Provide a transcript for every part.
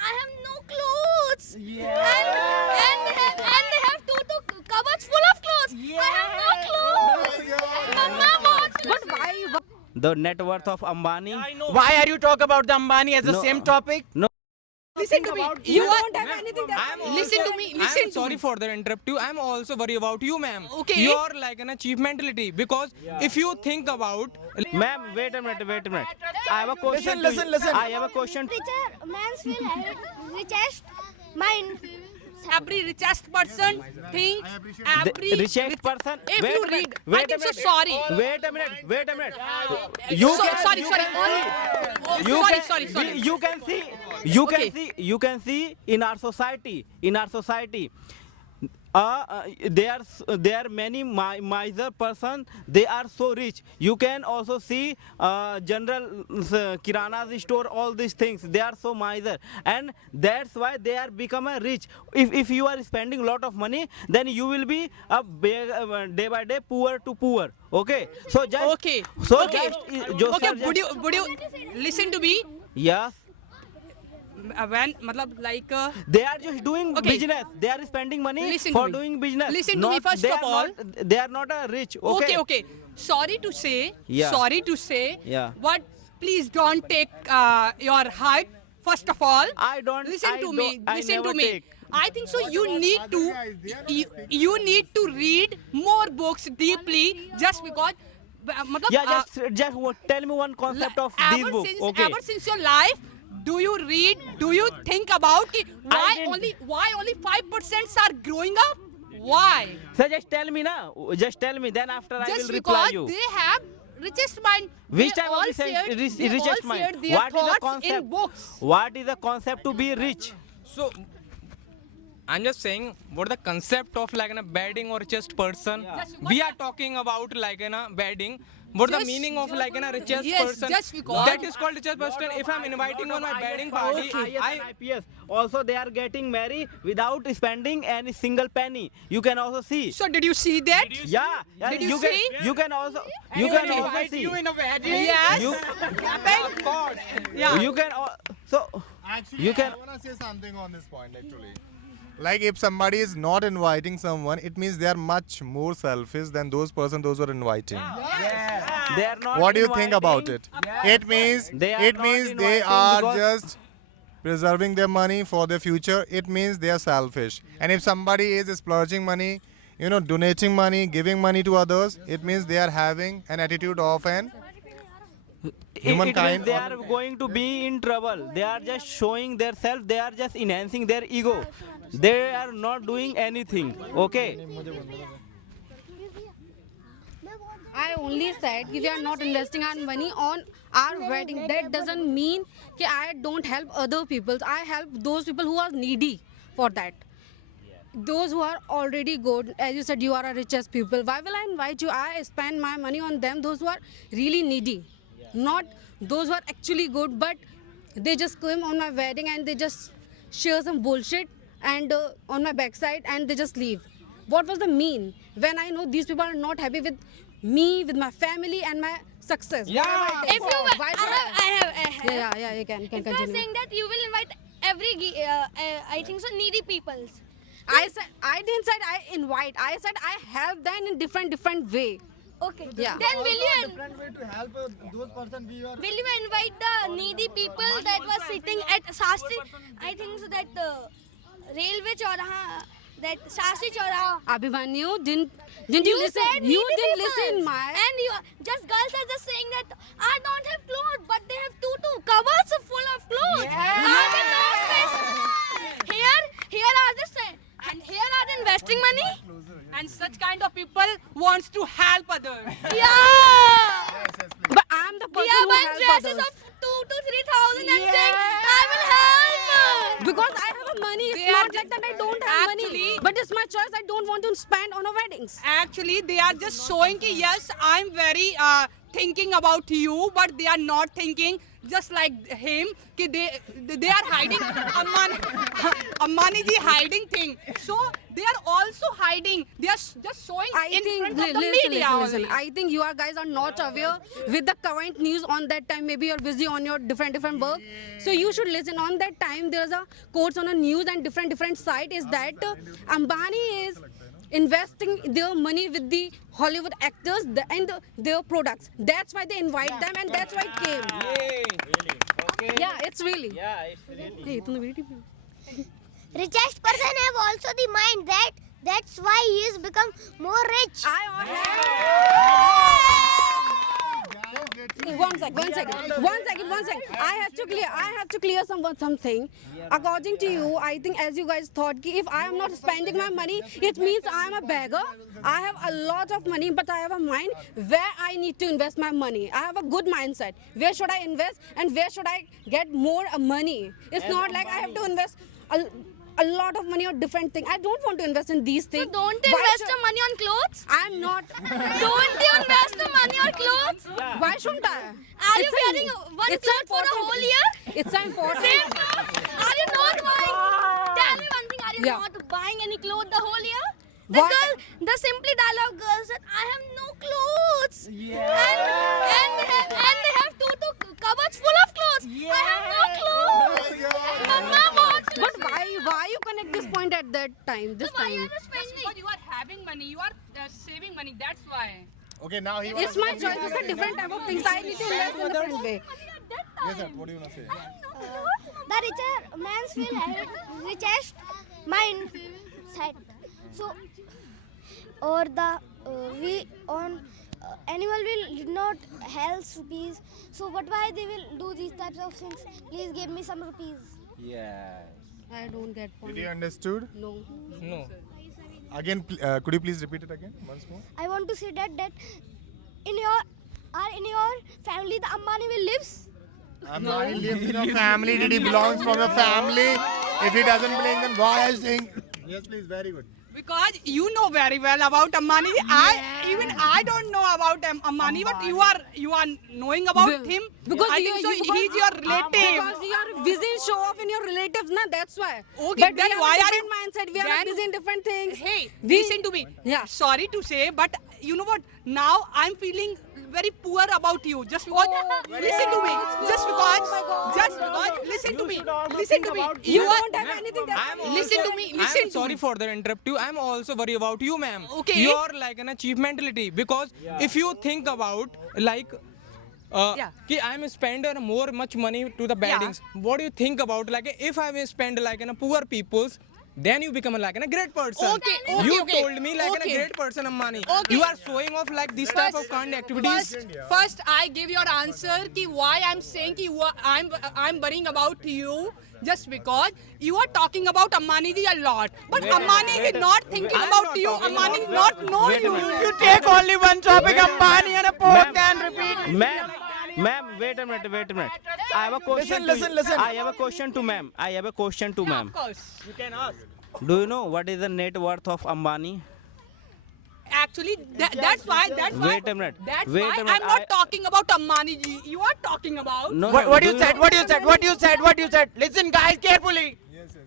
I have no clothes. And they have two cupboards full of clothes. I have no clothes. Mama wants. But why? The net worth of Ambani. Why are you talking about the Ambani as the No. same topic? No. Listen to me. You don't have anything. Listen to me. I'm sorry for the interrupt you. I'm also worried about you, ma'am. Okay. You're like an cheap mentality because if you think about Ma'am, wait a minute. I have a question. Listen. I have a question. Richer man's will have richest mind. Every richest person think every The richest person. If wait you a minute, read, wait I a think so. minute. Sorry. Wait a minute. You So- can, sorry. you Sorry. Can see, Oh, you sorry. can, Sorry. Sorry. You can see in our society. There are many miser person. They are so rich. You can also see general kirana store, all these things. They are so miser, and that's why they are become a rich. If you are spending lot of money, then you will be day by day poor to poor. Okay, so just Okay. so Okay. just Okay. Would you listen to me? yes. When matlab like They are just doing Okay. business. They are spending money Listen for to me. doing business. Listen to me first they of are all. They are not a rich. Okay. Okay. Sorry to say. Yeah. Sorry to say. Yeah. But please don't take your height. First of all. I don't. Listen I to don't- me. I Listen never to me. take. I think so. You need to. You need to read more books deeply. Just because. matlab, Yeah, tell me one concept of these ever books. since, Okay. Ever since your life, do you read? Do you think about ki didn't- why only 5% are growing up? Why? So just tell me now. Just tell me. Then after I Just will reply because you. they have richest mind. Which They type all of shared- richest they all richest shared mind? their What is the thoughts concept? in books. What is the concept to be rich? so I'm just saying what the concept of like a bedding or richest person. We are talking about like a bedding. What the Just- meaning of like a richest Yes, person? just because- That is called richest person. If I'm inviting on my bedding party, IS I and IPS. Also, they are getting married without spending any single penny. You can also see. So did you see that? Yeah, Did you can, see? you can also see. you in a wedding. Yes. You, Thank God. Yeah. you can so Actually, you can I want to say something on this point actually. Like if somebody is not inviting someone, it means they are much more selfish than those who are inviting. they are not. What do you think about inviting. it? It means They are it not means they inviting are because- just preserving their money for their future. It means they are selfish. And if somebody is splurging money, donating money, giving money to others, it means they are having an attitude of an It humankind. means they are going to be in trouble. They are just showing their self. They are just enhancing their ego. They are not doing anything. Okay. I only said if we are not investing our money on our wedding, that doesn't mean that I don't help other people. I help those people who are needy for that. Those who are already good, as you said, you are a richest people. Why will I invite you? I spend my money on them, those who are really needy, not those who are actually good, but they just come on my wedding and they just share some bullshit and on my backside and they just leave. What was the mean when I know these people are not happy with me, with my family and my success? Yeah. If you will, Why do I have. Yeah, you can If you are continue. saying that you will invite I think so, needy peoples. I didn't say I invite. I said I help them in different way. Okay. Yeah. Then will you different way to help those person we are. will you invite the needy people that was sitting at Shastri? I think so that railway chauraha, that Shastri chauraha. Abhimanyu, didn't you listen? said You needy didn't peoples. listen my. And you just girls are just saying that I don't have clothes, but they have two cupboards full of clothes. Are they no space? Here are the and here are the investing money. And such kind of people wants to help others. Yeah. But I'm the We person are who buying help dresses others. of 2,000 to 3,000 and saying I will help. Because I have a money. It's They not are like that I don't have money. actually- But it's my choice. I don't want to spend on a weddings. Actually, they are just showing ki yes, I'm very thinking about you, but they are not thinking just like him. Ki they are hiding. Ambani ji hiding thing. So they are also hiding. They are just showing in front of the media. Listen. I think you guys are not aware with the current news on that time. Maybe you're busy on your different work. So you should listen. On that time, there's a quotes on a news and different site is that Ambani is investing their money with the Hollywood actors and their products. That's why they invite them and that's why it came. Yeah, it's really. Yeah, it's really. Hey, तुमने video Richest person have also the mind that's why he has become more rich. One second. I have to clear something. According to you, I think as you guys thought, ki if I am not spending my money, it means I am a beggar. I have a lot of money, but I have a mind where I need to invest my money. I have a good mindset. Where should I invest and where should I get more money? It's not like I have to invest a lot of money on different things. I don't want to invest in these things. So don't you invest the money on clothes? I'm not. Don't you invest the money on clothes? Why shouldn't I? Are you wearing one cloth for a whole year? It's an important. Same cloth? Are you not buying? Tell me one thing. Are you Yeah. not buying any clothes the whole year? What? The simply dialogue girl said, I have no clothes. And they have two cupboards full of clothes. I have no clothes. Mama wants to. But why you connect this point at that time? This Why are time. you spending? Because you are having money, you are saving money. That's why. Okay, now he It's my choice. It's a different type of things. I need to invest in a different way. Yes, sir. What do you want to say? The richer man's will have richest mind side. So, or the we on animal will did not help rupees. So, but why they will do these types of things? Please give me some rupees. Yeah. I don't get Did point. you understood? No. No. Again, could you please repeat it again once more? I want to say that in your family the Ambani will lives. Ambani lives in your family. Did he belongs from your family? If he doesn't belong, then why are you saying? Yes, please. Very good. Because you know very well about Ambani. I don't know about Ambani, but you are knowing about him. Because I think so. He's your relative. Because you are busy in show off in your relatives, na. That's why. Okay, but then we have why a are different mindset? We are then- busy in different things. Hey, We- listen to me. Yeah. Sorry to say, but you know what? Now I'm feeling very poor about you. Just because. Listen to me. Just because. Listen to me. Listen to me. You don't have anything that. Listen to me. Listen I'm to sorry me. for the interrupt you. I'm also worried about you, ma'am. Okay. You're like an achieve mentality because if you think about like. Yeah. कि I'm spend much money to the weddings. What do you think about like if I spend like in a poor people's, then you become like a great person. Okay, You okay. told me like Okay. a great person of money. Okay. You are showing off like this type of kind activities. First, I give your answer ki why I'm saying ki I'm worrying about you just because you are talking about Ambani ji a lot, but Ambani is not thinking I'm about not you. talking Ambani about- not know Wait a you. minute. You take only one topic, Ambani, and a post can repeat. Ma'am, wait a minute. I have a question. Listen. I have a question to ma'am. Of course. Do you know what is the net worth of Ambani? Actually, that's why. Wait a minute. That's Wait why a minute. I'm not talking about Ambani ji. You are talking about. No, What do you said? Listen, guys, carefully.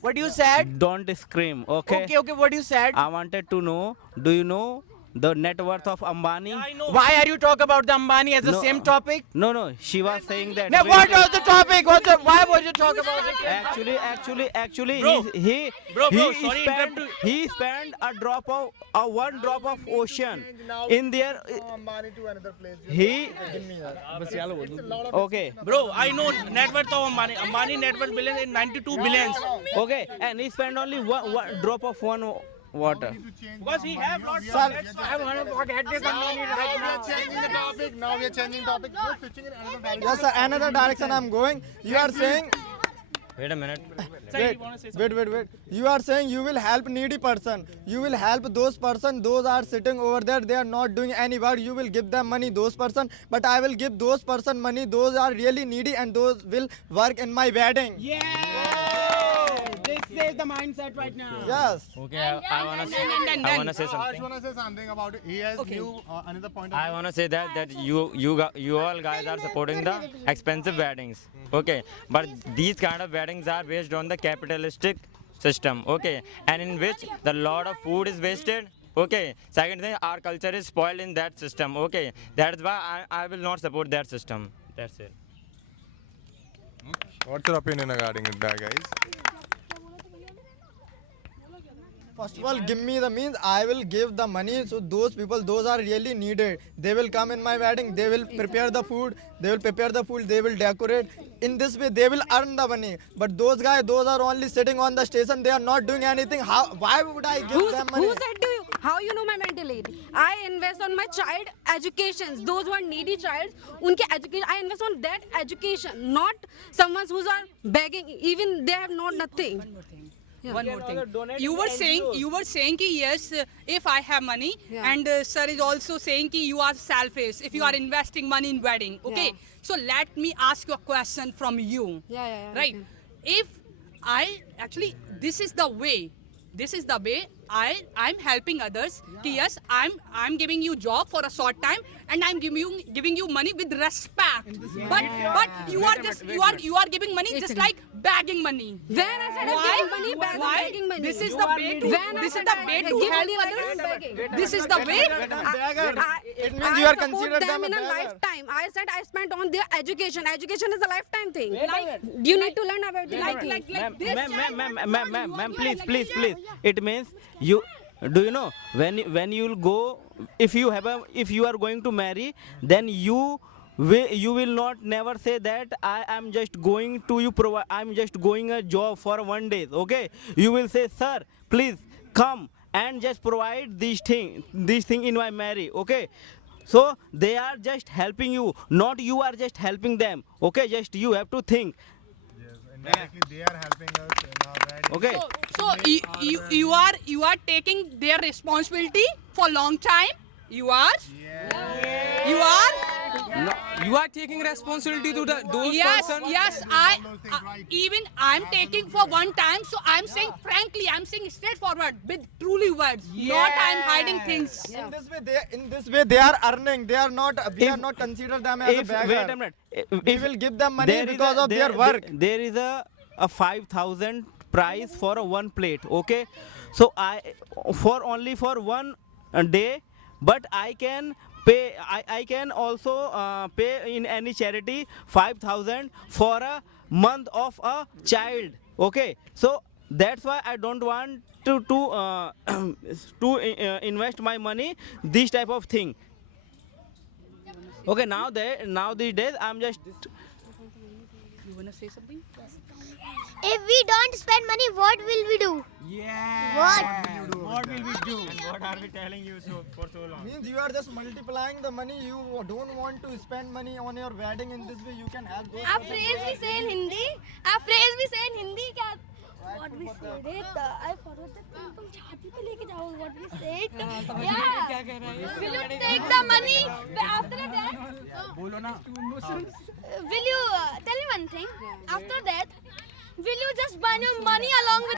What you said? Don't scream, okay? Okay, what you said? I wanted to know, do you know the net worth of Ambani? Why are you talking about the Ambani as the No. same topic? No, she was saying that. Now, what was the topic? Why was you talking about it? Actually, Bro. he spent one drop of ocean in there. Ambani to another place. He okay, Bro, I know net worth of Ambani. Ambani net worth billion is 92 billions. okay, and he spent only one drop of water. Because he have lots of I'm going to forget this Ambani right now. Now we are changing topic. We're switching in another direction. Yes, sir. Another direction I'm going. You are saying. Wait a minute. Wait. You are saying you will help needy person. You will help those person. Those are sitting over there. They are not doing any work. You will give them money. Those person. But I will give those person money. Those are really needy and those will work in my wedding. This says the mindset right now. Yes. Okay, I wanna say Harsh something. wanna say something about it. He has new another point. I wanna say that you all guys are supporting the expensive weddings. Okay, but these kind of weddings are based on the capitalistic system. Okay, and in which the lot of food is wasted. Okay, second thing, our culture is spoiled in that system. Okay, that's why I will not support that system. That's it. What's your opinion regarding that, guys? First of all, give me the means. I will give the money. So those people, those are really needed. They will come in my wedding. They will prepare the food. They will prepare the food. They will decorate. In this way, they will earn the money. But those guys, those are only sitting on the station. They are not doing anything. How? Why would I give them money? Who said to you? How you know my mental age? I invest on my child education. Those who are needy child, unke education. I invest on that education, not someone who's are begging. Even they have not nothing. One more thing. You were saying ki yes, if I have money, Yeah. and sir is also saying ki you are selfish if you are investing money in wedding. Okay, Yeah. so let me ask you a question from you. Yeah. Right? If I actually, this is the way. I'm helping others. Ki yes, I'm giving you job for a short time, and I'm giving you money with respect. But you are giving money just like begging money. When I said I'm giving money, begging money. This is the way to When I this is said the I way give to money, help others others. begging. This is the way. It means you are support considered them them a in a beggar. lifetime. I said I spent on their education. Education is a lifetime thing. You need to learn about the Ma'am, please. It means you. Do you know when you'll go, if you are going to marry, then you will not never say that I am just going to you provide. I'm just going a job for 1 day. Okay, you will say, sir, please come and just provide this thing in my marriage. Okay. So they are just helping you, not you are just helping them. Okay, just you have to think. Indirectly, they are helping us in our wedding. Okay. So you are taking their responsibility for long time. You are. No, You are taking responsibility to those Yes, person. yes. Even I'm taking for one time. So I'm saying frankly, I'm saying straightforward with truly words. Not I'm hiding things. In this way, they are earning. They are not. We are not consider them as a beggar. wait a minute. We will give them money There is because of their work. There is a 5,000 price for a one plate. Okay, so only for 1 day, but I can pay. I can also pay in any charity 5,000 for a month of a child. Okay, so that's why I don't want to invest my money this type of thing. Okay, now these days I'm just. You wanna say something? If we don't spend money, what will we do? What will we do? And what are we telling you for so long? Means you are just multiplying the money. You don't want to spend money on your wedding. In this way, you can have those. A phrase we say in Hindi. क्या? What we said it. I forgot that. तुम छाती पे लेके जाओ. What we said. Yeah. Will you take the money after that? Will you tell me one thing? After that, will you just burn your money along with